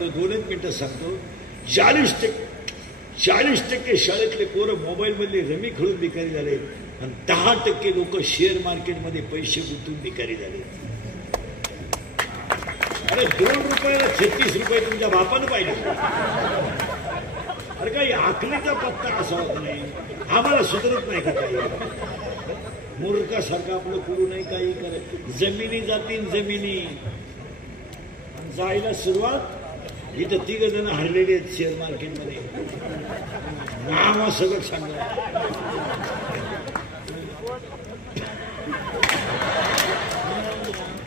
म्हणतो 2 मिनिटं सांगतो. 40% शाळेतले पोरं मोबाईल मधले रमी खेळून भिकारी झाले आणि 10% लोक शेअर मार्केटमध्ये पैसे गुंतवून भिकारी झाले. अरे 2 रुपयाला 36 रुपये तुमच्या बापानं पाहिजे. अरे काही आखलीचा पत्ता असा होत नाही. आम्हाला सुधरत नाही का काही. मूर्खासारखं आपलं करू नाही काही करत. जमिनी जातील जमिनी जायला सुरुवात. इथं 3 जण हरलेले आहेत शेअर मार्केटमध्ये. नाव सगळं सांगा.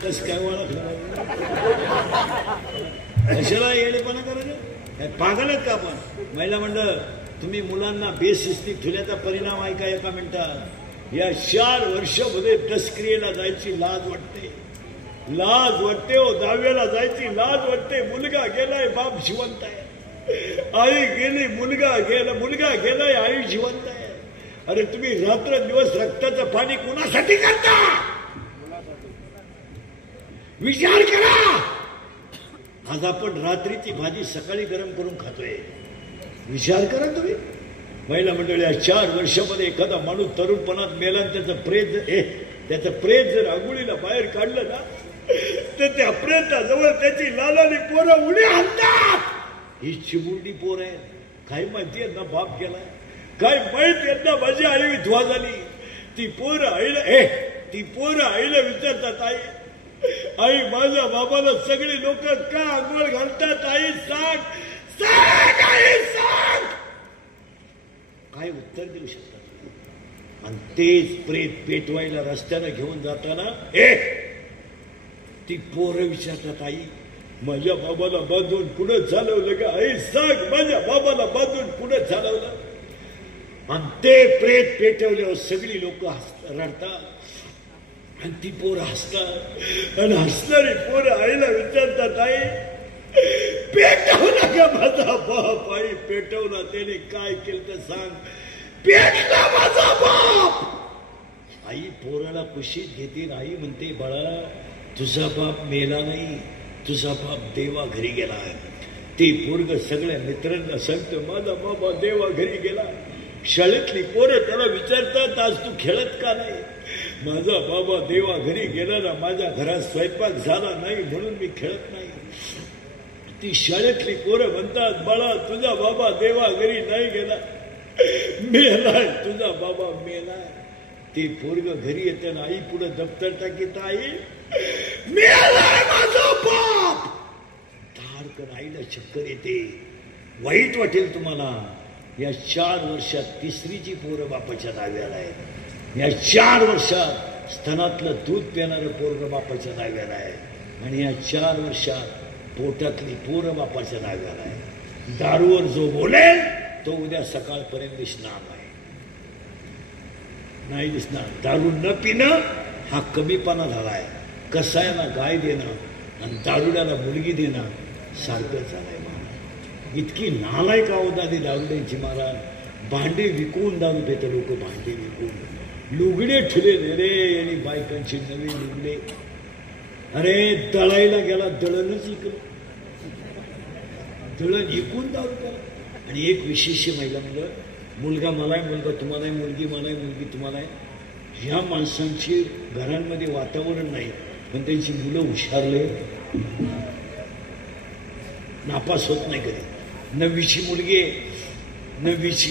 कस काय ओळखलं कशाला येडेपणा करायचं. पागल आहेत का आपण. महिला मंडळ तुम्ही मुलांना बेशिस्तीत ठेवल्याचा परिणाम आहे का एका मिनिटात. या 4 वर्षामध्ये तस्करीला जायची लाज वाटते. लाज वाटते हो. 10वीला जायची लाज वाटते. मुलगा गेलाय बाप जिवंत आहे. आई गेली मुलगा गेलाय आई जिवंत आहे. अरे तुम्ही रात्र दिवस रक्ताचं पाणी कोणासाठी करता. विचार करा. आज आपण रात्रीची भाजी सकाळी गरम करून खातोय. विचार करा तुम्ही. महिला मंडळी 4 वर्षामध्ये एखादा माणूस तरुणपणात मेला आणि त्याचं प्रेत जर आंघोळीला बाहेर काढलं ना तर त्या प्रेताजवळ त्याची लालानी पोरं उडी आणतात. ही चिमुरडी पोर आहे. काय माहिती यांना बाप गेलाय. काय माहित यांना माझी आई विधवा झाली. ती पोरं आईला विचारतात आई माझ्या बाबाला सगळी लोक का आंघोळ घालतात. आई सांग काय उत्तर देऊ शकतात. आणि तेच प्रेत पेटवायला रस्त्यानं घेऊन जाताना ती पोरं विचारतात आई माझ्या बाबाला बांधून पुढे चालवलं का. आई सांग माझ्या बाबाला बांधून पुढे चालवलं. आणि ते प्रेत पेटवल्यावर सगळी लोक रडतात आणि ती पोरं हसतात. आणि हसणारी पोरं आईला विचारतात आई पेटवला का माझा बाप. आई पेटवला. त्याने काय केलं तर सांग. पेटला माझा बाप. आई पोराला कुशीत घेते. आई म्हणते बाळा तुझा बाप मेला नाही. तुझा बाप देवा घरी गेला आहे. ते पोरग सगळ्या मित्रांना सांगतो माझा बाबा देवा घरी गेला. शाळेतली पोरं त्याला विचारतात आज तू खेळत का नाही. माझा बाबा देवा घरी गेला ना. माझ्या घरात स्वयंपाक झाला नाही म्हणून मी खेळत नाही. ती शाळेतली पोरं म्हणतात बाळा तुझा बाबा देवा घरी नाही गेला. मेलाय तुझा बाबा मेलाय. ते पोरग घरी येते ना आई पुढे दप्तर टाकीत आई मेलाय माझा बाप. धाडकन आईला चक्कर येते. वाईट वाटेल तुम्हाला. या 4 वर्षात 3री पोरं बापाच्या नाव्याला आहे. या 4 वर्षात स्तनातलं दूध पिणारं पोरग बापाच्या नाव्याला आहे. आणि या 4 वर्षात पोटातली पोरं बापाच्या नाव्याला आहे. दारूवर जो बोलेल तो उद्या सकाळपर्यंत दिसणार नाही दिसणार. दारू न पिणं हा कमीपणा झालाय. कसायाला गाय देणं आणि दारुड्याला मुलगी देणं सारखं झालंय. इतकी नालायक अवदादी दारुड्यांची महाराज. भांडे विकून दारू देतं लोक. भांडे विकून लुगडे ठुले रे आणि बायकांची नवी लुगडे. अरे दळायला गेला दळणच इकलं. दळण इकून दारू करा. आणि एक विशेष महिला म्हणजे मुलगा मला आहे मुलगा तुम्हाला आहे मुलगी मला आहे मुलगी तुम्हाला आहे. ह्या माणसांची घरांमध्ये वातावरण नाही पण त्यांची मुलं हुशारले नापास होत नाही कधी. 9वीची मुलगी आहे. 9वीची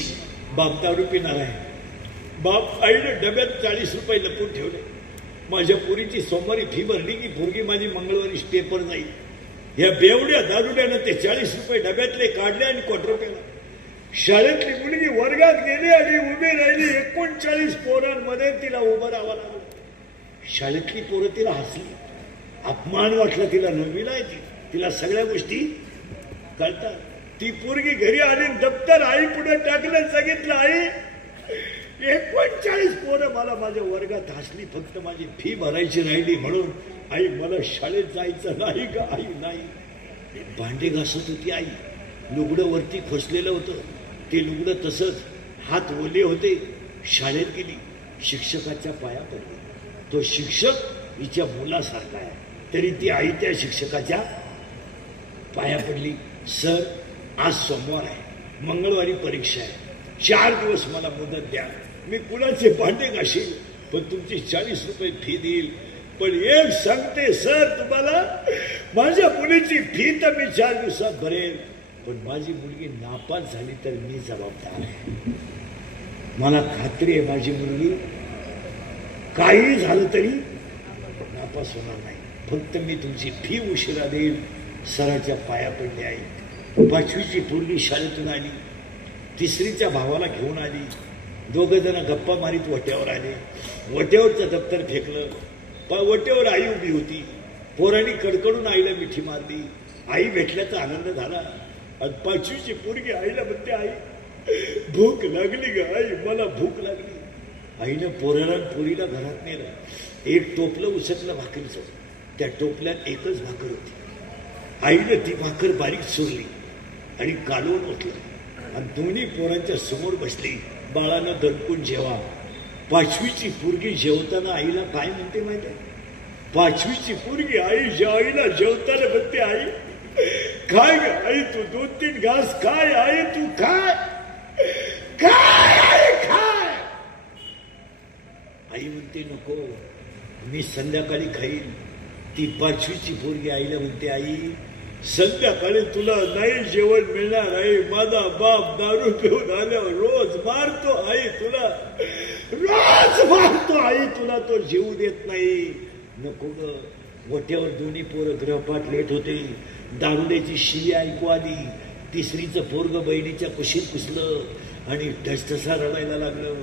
बाप दारू पिणार आहे. बाप आईने डब्यात 40 रुपये लपून ठेवले. माझ्या पोरीची सोमवारी फी भरली की पोरगी माझी मंगळवारी स्टेपर जाईल. या बेवड्या दारुड्यानं ते 40 रुपये डब्यातले काढले आणि क्वार्टर केला. शाळेतली मुलगी वर्गात गेली आणि उभी राहिली. 39 पोरांमध्ये तिला उभं राहावं लागलं. शाळेतली पोरं तिला हसली. अपमान वाटला तिला. 9वीला आहे तिला सगळ्या गोष्टी कळतात. ती पोरगी घरी आली दप्तर आई पुढे टाकलं. सांगितलं आई 39 पोरं मला माझ्या वर्गात हसली. फक्त माझी फी भरायची राहिली म्हणून. आई मला शाळेत जायचं नाही का. आई नाही. भांडे घासत होती आई. लुगडं वरती खोसलेलं होतं. ते लुगडं तसंच हात ओले होते. शाळेत गेली. शिक्षकाच्या पाया पडली. तो शिक्षक हिच्या मुलासारखा आहे तरी ती आई त्या शिक्षकाच्या पाया पडली. सर आज सोमवार आहे, मंगळवारी परीक्षा आहे, 4 दिवस मला मुदत द्या, मी कुणाचे भांडे घाशील, पण तुमची 40 रुपये फी देईल. पण एक सांगते सर तुम्हाला, माझ्या मुलीची फी तर मी 4 दिवसात भरेल, पण माझी मुलगी नापास झाली तर मी जबाबदार आहे. मला खात्री आहे माझी मुलगी काही झालं तरी नापास होणार नाही. फक्त मी तुमची फी उशिरा देईल. सराच्या पाया पडले आहे. 5वीची पोरगी शाळेतून आली, 3रीच्या भावाला घेऊन आली. 2 जण गप्पा मारीत वट्यावर आले. वट्यावरचं दप्तर फेकलं. वट्यावर आई उभी होती. पोरांनी कडकडून आईला मिठी मारली. आई भेटल्याचा आनंद झाला. आणि 5वीची पोरगी आईला म्हणते, आई भूक लागली ग आई, मला भूक लागली. आईनं पोराला पोरीला घरात नेलं. एक टोपलं उचकलं भाकरीचं. त्या टोपल्यात एकच भाकर होती. आईनं ती भाकर बारीक चुरली आणि कालवून ओतलं आणि दोन्ही पोरांच्या समोर बसली. बाळानं दणकून जेवा. 5वीची पोरगी जेवताना आईला काय म्हणते माहिती आहे? 5वीची पोरगी आईला जेवताना म्हणते, आई काय ग आई, तू 2-3 घास काय आई, तू काय काय आई काय. आई म्हणते नको, मी संध्याकाळी खाईन. ती 5वीची पोरगी आईला म्हणते, आई संध्याकाळी तुला नाही जेवण मिळणार आहे. माझा बाप दारू पिऊन आल्यावर रोज मारतो आई, तुला रोज मारतो आई, तुला तो जीव देत नाही. नको ग. वट्यावर दोन्ही पोरं गृहपाठ लेट होते. दारुड्याची शिवी ऐकू आली. 3रीचं पोरग बहिणीच्या कुशीत घुसलं आणि ठसठसा रडायला लागलं.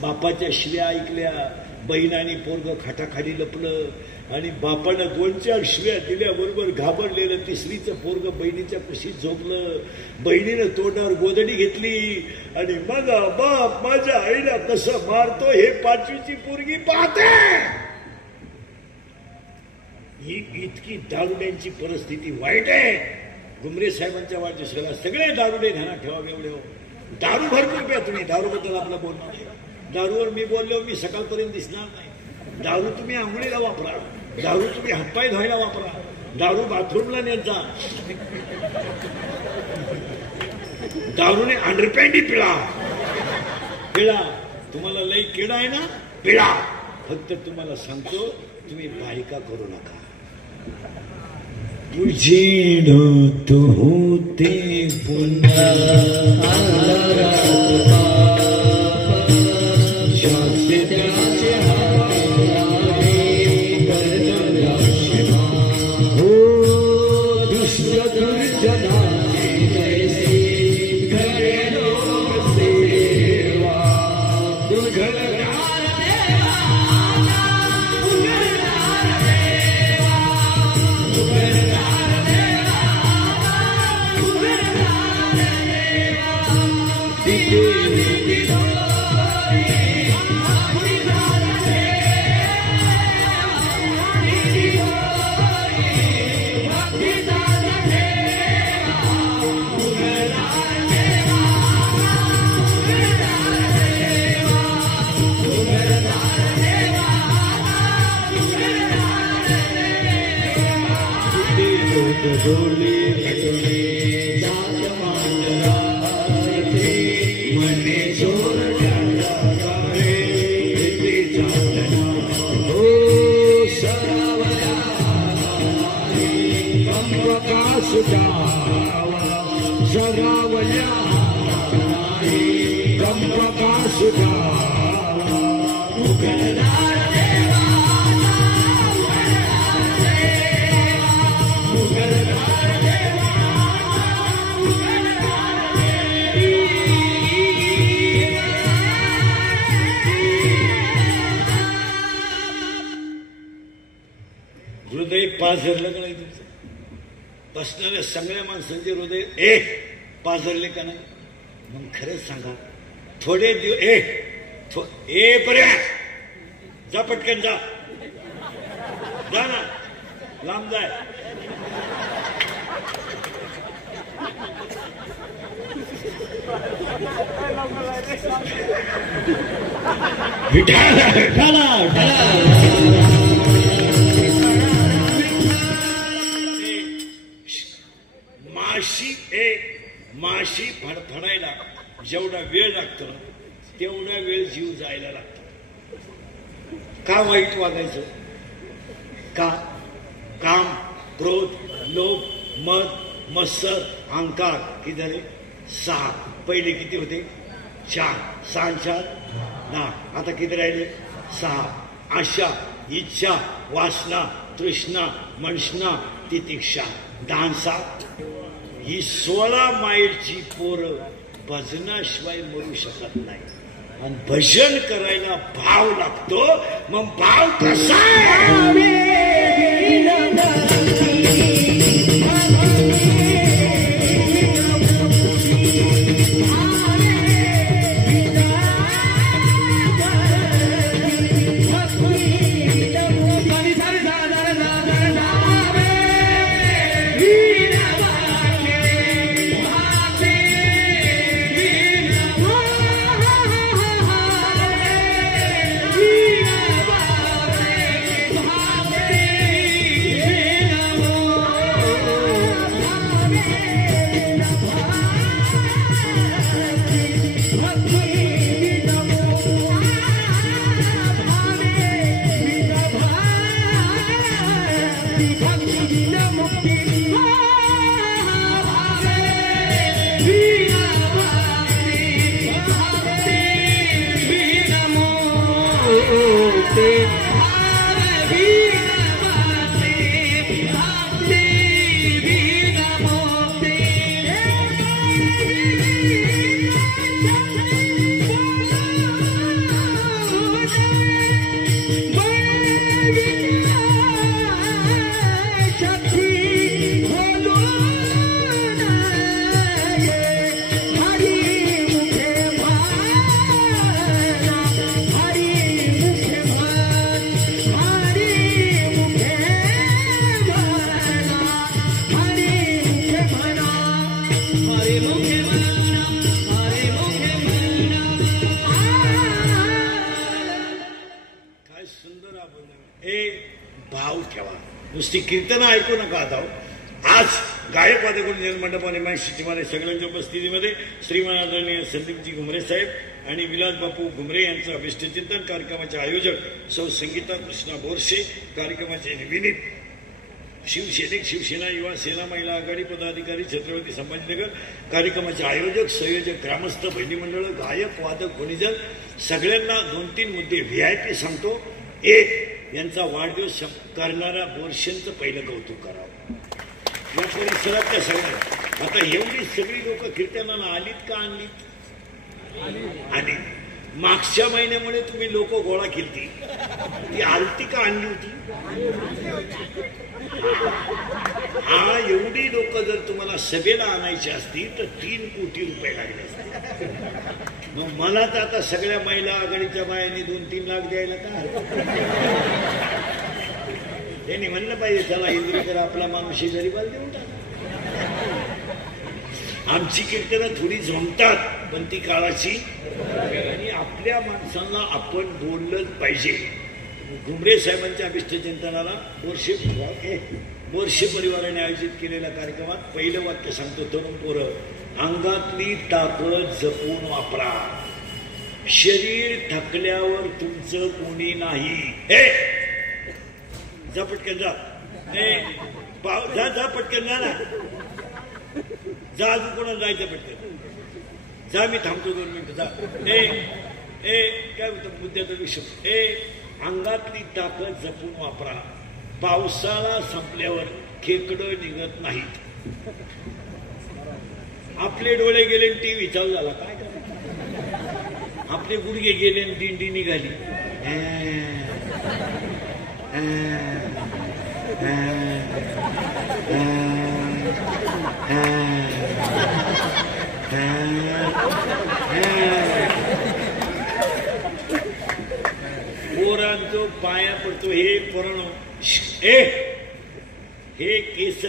बापाच्या शिव्या ऐकल्या. बहीण आणि पोरग खाटाखाली लपलं आणि बापानं 2-4 शिव्या दिल्याबरोबर घाबरलेलं 3रीचं पोरग बहिणीच्या कुशीत झोपलं. बहिणीनं तोंडावर गोधडी घेतली आणि माझा बाप माझ्या आईला कसं मारतो हे 5वीची पोरगी पाहते. ही इतकी दारुड्यांची परिस्थिती वाईट आहे. गुमरे साहेबांच्या वाढदिवसाला सगळे दारुडे ध्यानात ठेवावे. एवढे दारू भरपूर प्या तुम्ही. दारूबद्दल आपलं बोलणं नाही. दारूवर मी बोललो मी सकाळपर्यंत दिसणार नाही. दारू तुम्ही आंघोळीला वापरा. दारू तुम्ही हातपाय धुवायला वापरा. दारू बाथरूमला नेत जा. दारूने अंडरपॅन्टी पिळा. तुम्हाला लई किडा आहे ना, पिळा. फक्त तुम्हाला सांगतो, तुम्ही बायका करू नका. तुझी ढोत होते पुन्हा हृदय पाझरलं का नाही तुमचं? बसणाऱ्या सगळ्या माणसांचे हृदय पाझरले का नाही? मग खरंच सांगा, थोडे दिवस पर्यंत जा, पटकन जा ना, लांब जाय. माशी माशी फडफडायला जेवढा वेळ लागतो तेवढा वेळ जीव जायला लागतो. का वाईट वागायचं? का? काम, क्रोध, लोभ, मद, मत्सर, अहंकार किती झाले? 6. पहिले किती होते? 4. 6 4 10. आता किती राहिले? 6. आशा, इच्छा, वासना, तृष्णा, मनष्णा, तितिक्षा. 10 7. ही 16 माईलची पोरं भजनाशिवाय मरू शकत नाही. आणि भजन करायला भाव लागतो. मग भाव कसा आहे? भाव ठेवा. नुसती कीर्तनं ऐकू नका. आता आज गायक वादक मंडप आणि माहिती सगळ्यांच्या उपस्थितीमध्ये श्रीमान आदरणीय संदीपजी घुमरे साहेब आणि विलास बापू घुमरे यांचं अभिष्टचिंतन. कार्यक्रमाचे आयोजक सौ संगीता कृष्णा बोरसे. कार्यक्रमाचे विनीत शिवसैनिक शिवसेना युवा सेना महिला आघाडी पदाधिकारी छत्रपती संभाजीनगर. कार्यक्रमाचे आयोजक संयोजक ग्रामस्थ बहिणी मंडळ गायक वादक गुणीजन सगळ्यांना 2-3 मुद्दे VIP सांगतो. 1. यांचा वाढदिवस करणाऱ्या बोरशेंचं पहिलं कौतुक करावं. या परिसरातल्या सगळ्या आता एवढी सगळी लोक कीर्तनाला आलीत का? आली. मागच्या महिन्यामुळे तुम्ही लोक गोळा केली ती आलती का आणली होती? हा एवढी लोक जर तुम्हाला सभेला आणायची असतील तर 3 कोटी रुपये लागले असते. मग मला तर आता सगळ्या महिला आघाडीच्या बायांनी 2-3 लाख द्यायला का? त्यांनी म्हणलं पाहिजे चला इंद्रीकर आपला माणूस गरीबाला देऊन टाका. आमची कीर्तनं थोडी झोंबतात पण ती काळाची आणि आपल्या माणसांना आपण बोललंच पाहिजे. घुमरे साहेबांच्या अभिष्टचिंतनाला बोरशे परिवाराने आयोजित केलेल्या कार्यक्रमात पहिलं वाक्य सांगतो. तरुण पोरं, अंगातली ताकद जपून वापरा. शरीर थकल्यावर तुमचं कोणी नाही. हे जा पटकन जा. जा जा पटकन जा ना. जा अजून कोणाला जायचं पटकन जा. मी थांबतो 2 मिनिटं. जा. काय होतं मुद्द्याचा विषय. अंगातली ताकद जपून वापरा. पावसाळा संपल्यावर खेकडं निघत नाहीत. आपले डोळे गेले टीव्ही चालू झाला काय करायचं? आपले गुडघे गेले दिंडी निघाली. पोरांचो पाया पडतो हे पोरांनो. हे केस